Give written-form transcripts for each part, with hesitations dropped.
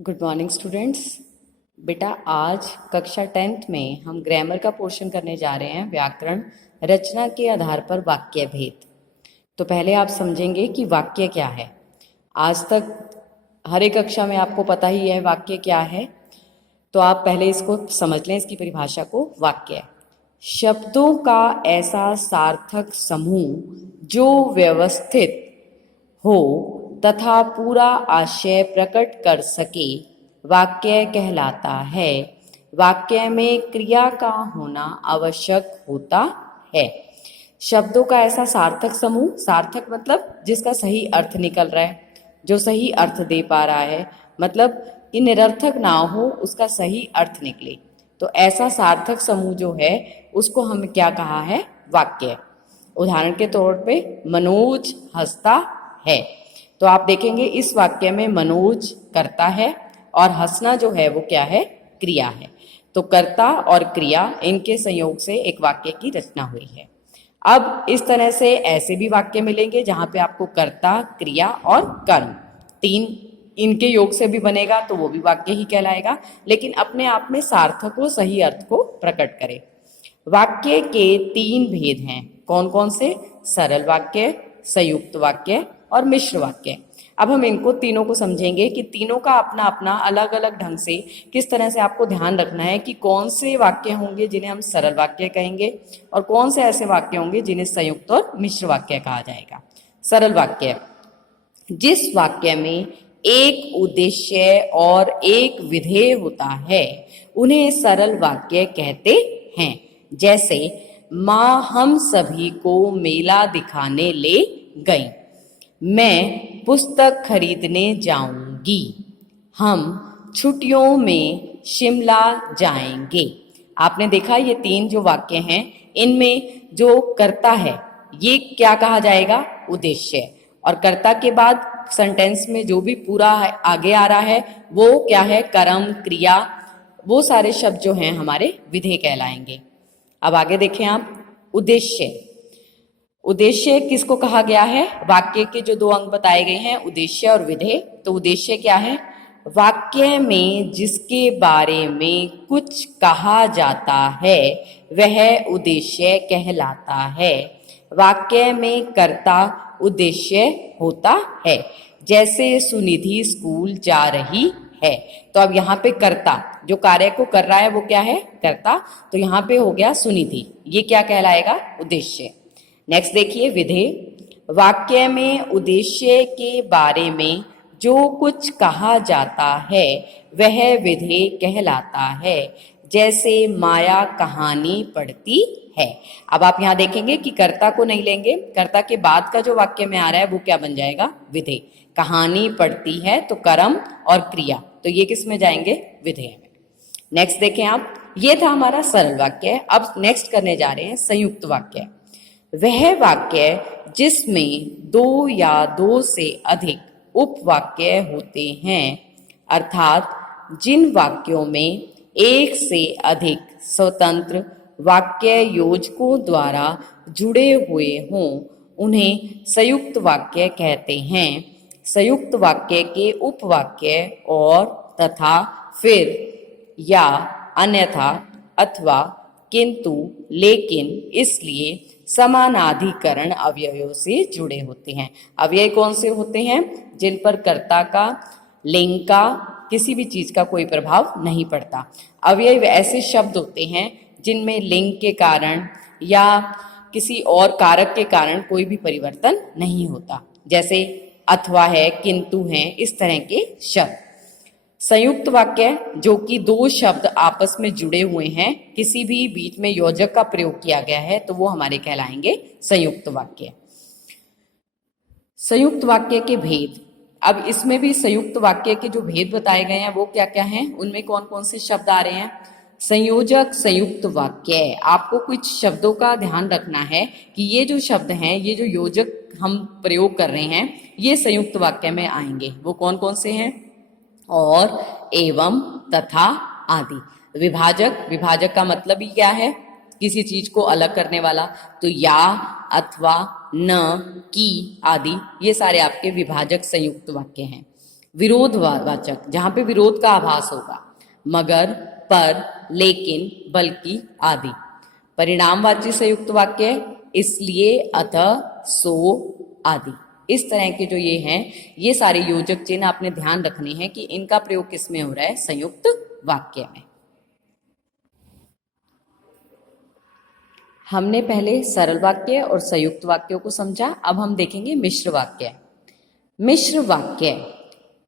Good morning students. बेटा आज कक्षा 10th में हम ग्रामर का पोर्शन करने जा रहे हैं, व्याकरण रचना के आधार पर वाक्य भेद। तो पहले आप समझेंगे कि वाक्य क्या है। आज तक हर एक कक्षा में आपको पता ही है वाक्य क्या है, तो आप पहले इसको समझ लें, इसकी परिभाषा को। वाक्य शब्दों का ऐसा सार्थक समूह जो व्यवस्थित हो तथा पूरा आशय प्रकट कर सके, वाक्य कहलाता है। वाक्य में क्रिया का होना आवश्यक होता है। शब्दों का ऐसा सार्थक समूह, सार्थक मतलब जिसका सही अर्थ निकल रहा है, जो सही अर्थ दे पा रहा है, मतलब कि निरर्थक ना हो, उसका सही अर्थ निकले। तो ऐसा सार्थक समूह जो है उसको हम क्या कहा है? वाक्य। उदाहरण के तौर पे मनोज हंसता है, तो आप देखेंगे इस वाक्य में मनोज कर्ता है और हंसना जो है वो क्या है? क्रिया है। तो कर्ता और क्रिया इनके संयोग से एक वाक्य की रचना हुई है। अब इस तरह से ऐसे भी वाक्य मिलेंगे जहां पे आपको कर्ता, क्रिया और कर्म तीन इनके योग से भी बनेगा, तो वो भी वाक्य ही कहलाएगा, लेकिन अपने आप में सार्थक व सही अर्थ को प्रकट करे। वाक्य के तीन भेद हैं। कौन कौन से? सरल वाक्य, संयुक्त वाक्य और मिश्र वाक्य। अब हम इनको तीनों को समझेंगे कि तीनों का अपना अपना अलग अलग ढंग से किस तरह से आपको ध्यान रखना है कि कौन से वाक्य होंगे जिन्हें हम सरल वाक्य कहेंगे और कौन से ऐसे वाक्य होंगे जिन्हें संयुक्त और मिश्र वाक्य कहा जाएगा। सरल वाक्य, जिस वाक्य में एक उद्देश्य और एक विधेय होता है उन्हें सरल वाक्य कहते हैं। जैसे माँ हम सभी को मेला दिखाने ले गई, मैं पुस्तक खरीदने जाऊंगी, हम छुट्टियों में शिमला जाएंगे। आपने देखा ये तीन जो वाक्य हैं, इनमें जो कर्ता है ये क्या कहा जाएगा? उद्देश्य। और कर्ता के बाद सेंटेंस में जो भी पूरा आगे आ रहा है वो क्या है? कर्म, क्रिया, वो सारे शब्द जो हैं हमारे विधेय कहलाएंगे। अब आगे देखें आप। उद्देश्य, उद्देश्य किसको कहा गया है? वाक्य के जो दो अंग बताए गए हैं, उद्देश्य और विधेय। तो उद्देश्य क्या है? वाक्य में जिसके बारे में कुछ कहा जाता है वह उद्देश्य कहलाता है। वाक्य में कर्ता उद्देश्य होता है। जैसे सुनिधि स्कूल जा रही है, तो अब यहाँ पे कर्ता जो कार्य को कर रहा है वो क्या है? कर्ता। तो यहाँ पे हो गया सुनिधि, ये क्या कहलाएगा? उद्देश्य। नेक्स्ट देखिए विधेय। वाक्य में उद्देश्य के बारे में जो कुछ कहा जाता है वह विधेय कहलाता है। जैसे माया कहानी पढ़ती है। अब आप यहाँ देखेंगे कि कर्ता को नहीं लेंगे, कर्ता के बाद का जो वाक्य में आ रहा है वो क्या बन जाएगा? विधेय। कहानी पढ़ती है तो कर्म और क्रिया, तो ये किस में जाएंगे? विधेय में। नेक्स्ट देखें आप, ये था हमारा सरल वाक्य। अब नेक्स्ट करने जा रहे हैं संयुक्त वाक्य। वह वाक्य जिसमें दो या दो से अधिक उपवाक्य होते हैं, अर्थात जिन वाक्यों में एक से अधिक स्वतंत्र वाक्य योजकों द्वारा जुड़े हुए हों, उन्हें संयुक्त वाक्य कहते हैं। संयुक्त वाक्य के उपवाक्य और, तथा, फिर, या, अन्यथा, अथवा, किंतु, लेकिन, इसलिए समानाधिकरण अव्ययों से जुड़े होते हैं। अव्यय कौन से होते हैं? जिन पर कर्ता का, लिंग का, किसी भी चीज का कोई प्रभाव नहीं पड़ता। अव्यय ऐसे शब्द होते हैं जिनमें लिंग के कारण या किसी और कारक के कारण कोई भी परिवर्तन नहीं होता, जैसे अथवा है, किंतु है, इस तरह के शब्द। संयुक्त वाक्य जो कि दो शब्द आपस में जुड़े हुए हैं, किसी भी बीच में योजक का प्रयोग किया गया है, तो वो हमारे कहलाएंगे संयुक्त वाक्य। संयुक्त वाक्य के भेद। अब इसमें भी संयुक्त वाक्य के जो भेद बताए गए हैं वो क्या क्या हैं, उनमें कौन कौन से शब्द आ रहे हैं? संयोजक संयुक्त वाक्य। आपको कुछ शब्दों का ध्यान रखना है कि ये जो शब्द हैं, ये जो योजक हम प्रयोग कर रहे हैं, ये संयुक्त वाक्य में आएंगे। वो कौन कौन से हैं? और, एवं, तथा, आदि। विभाजक, विभाजक का मतलब ही क्या है? किसी चीज को अलग करने वाला। तो या, अथवा, न, की, आदि, ये सारे आपके विभाजक संयुक्त वाक्य हैं। विरोधवाचक, जहां पे विरोध का आभास होगा, मगर, पर, लेकिन, बल्कि आदि। परिणामवाची संयुक्त वाक्य, इसलिए, अतः, सो, आदि। इस तरह के जो ये हैं, ये सारे योजक चिन्ह आपने ध्यान रखने हैं कि इनका प्रयोग किस में हो रहा है, संयुक्त वाक्य में। हमने पहले सरल वाक्य और संयुक्त वाक्यों को समझा, अब हम देखेंगे मिश्र वाक्य। मिश्र वाक्य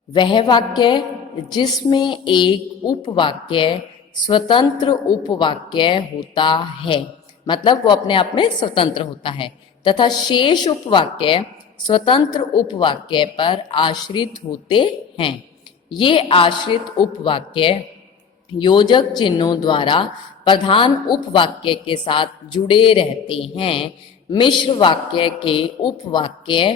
वह वाक्य जिसमें एक उपवाक्य स्वतंत्र उपवाक्य होता है, मतलब वो अपने आप में स्वतंत्र होता है, तथा शेष उपवाक्य स्वतंत्र उपवाक्य पर आश्रित होते हैं। ये आश्रित उपवाक्य योजक चिन्हों द्वारा प्रधान उपवाक्य के साथ जुड़े रहते हैं। मिश्र वाक्य के उपवाक्य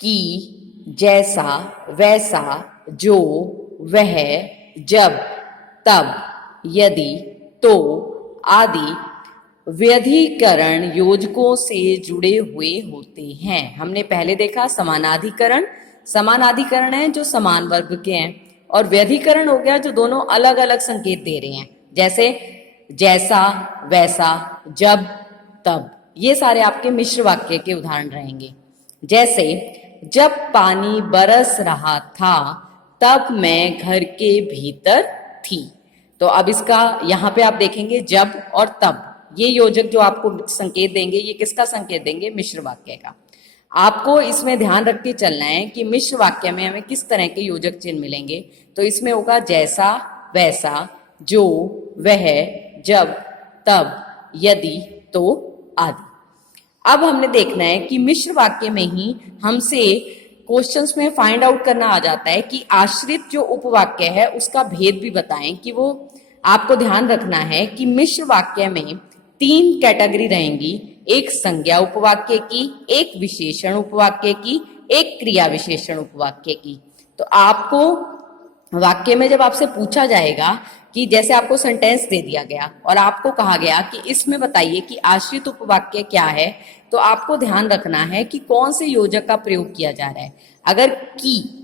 कि, जैसा, वैसा, जो, वह, जब, तब, यदि, तो आदि व्यधिकरण योजकों से जुड़े हुए होते हैं। हमने पहले देखा समानाधिकरण, समानाधिकरण है जो समान वर्ग के हैं, और व्यधिकरण हो गया जो दोनों अलग अलग संकेत दे रहे हैं, जैसे जैसा, वैसा, जब, तब। ये सारे आपके मिश्र वाक्य के उदाहरण रहेंगे। जैसे जब पानी बरस रहा था तब मैं घर के भीतर थी। तो अब इसका यहां पे आप देखेंगे जब और तब, ये योजक जो आपको संकेत देंगे, ये किसका संकेत देंगे, मिश्र वाक्य का। आपको इसमें ध्यान रख के चलना है कि मिश्र वाक्य में हमें किस तरह के योजक चिन्ह मिलेंगे। तो इसमें होगा जैसा, वैसा, जो, वह, जब, तब, यदि, तो आदि। अब हमने देखना है कि मिश्र वाक्य में ही हमसे क्वेश्चंस में फाइंड आउट करना आ जाता है कि आश्रित जो उपवाक्य है उसका भेद भी बताएं, कि वो आपको ध्यान रखना है कि मिश्र वाक्य में 3 कैटेगरी रहेंगी, एक संज्ञा उपवाक्य की, एक विशेषण उपवाक्य की, एक क्रिया विशेषण उपवाक्य की। तो आपको वाक्य में जब आपसे पूछा जाएगा कि जैसे आपको सेंटेंस दे दिया गया और आपको कहा गया कि इसमें बताइए कि आश्रित उपवाक्य क्या है, तो आपको ध्यान रखना है कि कौन से योजक का प्रयोग किया जा रहा है। अगर की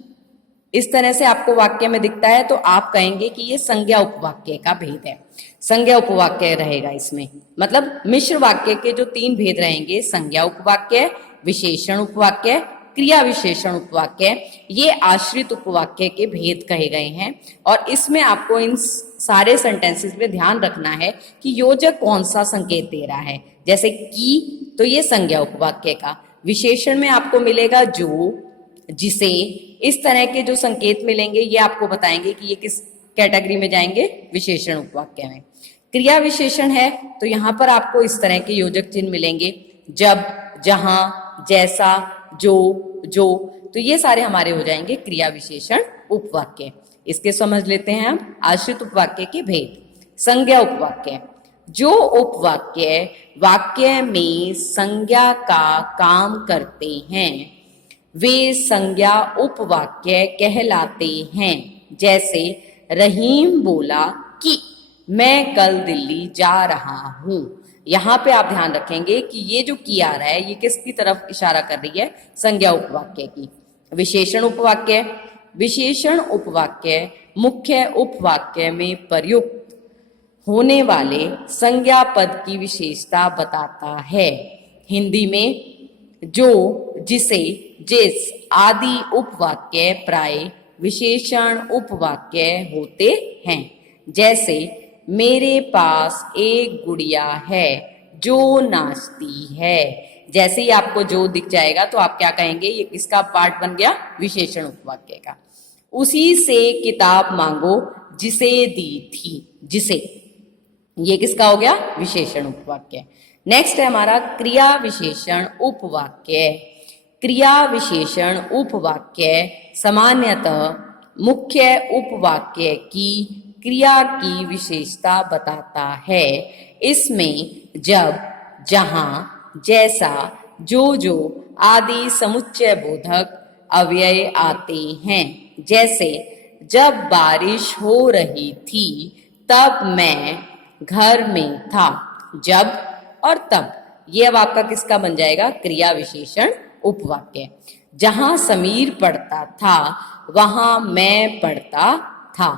इस तरह से आपको वाक्य में दिखता है तो आप कहेंगे कि ये संज्ञा उपवाक्य का भेद है, संज्ञा उपवाक्य रहेगा इसमें। मतलब मिश्र वाक्य के जो 3 भेद रहेंगे, संज्ञा उपवाक्य, विशेषण उपवाक्य, क्रिया विशेषण उपवाक्य, ये आश्रित उपवाक्य के भेद कहे गए हैं। और इसमें आपको इन सारे सेंटेंसेस में ध्यान रखना है कि योजक कौन सा संकेत दे रहा है। जैसे की, तो ये संज्ञा उपवाक्य का, विशेषण में आपको मिलेगा जो, जिसे, इस तरह के जो संकेत मिलेंगे ये आपको बताएंगे कि ये किस कैटेगरी में जाएंगे, विशेषण उपवाक्य में। क्रिया विशेषण है तो यहां पर आपको इस तरह के योजक चिन्ह मिलेंगे, जब, जहां, जैसा, जो। तो ये सारे हमारे हो जाएंगे क्रिया विशेषण उपवाक्य। इसके समझ लेते हैं हम आश्रित उपवाक्य के भेद। संज्ञा उपवाक्य, जो उपवाक्य वाक्य में संज्ञा का काम करते हैं वे संज्ञा उपवाक्य कहलाते हैं। जैसे रहीम बोला कि मैं कल दिल्ली जा रहा हूं। यहां पे आप ध्यान रखेंगे कि ये जो की आ रहा है ये किसकी तरफ इशारा कर रही है, संज्ञा उपवाक्य की। विशेषण उपवाक्य, विशेषण उपवाक्य मुख्य उपवाक्य में प्रयुक्त होने वाले संज्ञा पद की विशेषता बताता है। हिंदी में जो, जिसे, जिस आदि उपवाक्य प्राय विशेषण उपवाक्य होते हैं। जैसे मेरे पास एक गुड़िया है जो नाचती है। जैसे ही आपको जो दिख जाएगा तो आप क्या कहेंगे, ये किसका पार्ट बन गया, विशेषण उपवाक्य का। उसी से किताब मांगो जिसे दी थी, जिसे, ये किसका हो गया, विशेषण उपवाक्य। नेक्स्ट है हमारा क्रिया विशेषण उपवाक्य। क्रिया विशेषण उपवाक्य सामान्यतः मुख्य उपवाक्य की क्रिया की विशेषता बताता है। इसमें जब, जहां, जैसा, जो आदि समुच्चय बोधक अव्यय आते हैं। जैसे जब बारिश हो रही थी तब मैं घर में था। जब और तब, ये अब आपका किसका बन जाएगा, क्रिया विशेषण उपवाक्य। जहां समीर पढ़ता था वहां मैं पढ़ता था।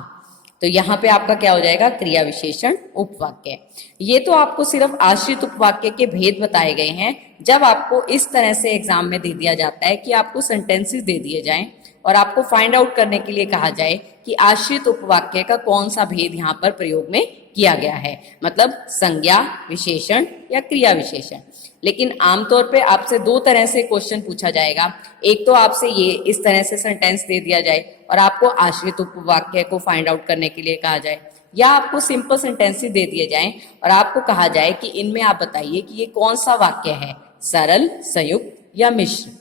तो यहाँ पे आपका क्या हो जाएगा, क्रिया विशेषण उपवाक्य। ये तो आपको सिर्फ आश्रित उपवाक्य के भेद बताए गए हैं। जब आपको इस तरह से एग्जाम में दे दिया जाता है कि आपको सेंटेंसेस दे दिए जाएं और आपको फाइंड आउट करने के लिए कहा जाए कि आश्रित उपवाक्य का कौन सा भेद यहाँ पर प्रयोग में किया गया है, मतलब संज्ञा विशेषण या क्रिया विशेषण। लेकिन आमतौर पे आपसे दो तरह से क्वेश्चन पूछा जाएगा। एक तो आपसे ये इस तरह से सेंटेंस दे दिया जाए और आपको आश्रित उपवाक्य को फाइंड आउट करने के लिए कहा जाए, या आपको सिंपल सेंटेंसेस दे दिए जाएं और आपको कहा जाए कि इनमें आप बताइए कि ये कौन सा वाक्य है, सरल, संयुक्त या मिश्र।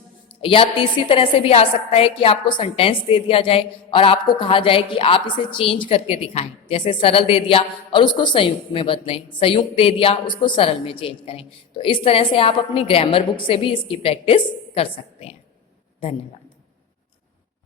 या तीसरी तरह से भी आ सकता है कि आपको सेंटेंस दे दिया जाए और आपको कहा जाए कि आप इसे चेंज करके दिखाएं, जैसे सरल दे दिया और उसको संयुक्त में बदलें, संयुक्त दे दिया उसको सरल में चेंज करें। तो इस तरह से आप अपनी ग्रामर बुक से भी इसकी प्रैक्टिस कर सकते हैं। धन्यवाद।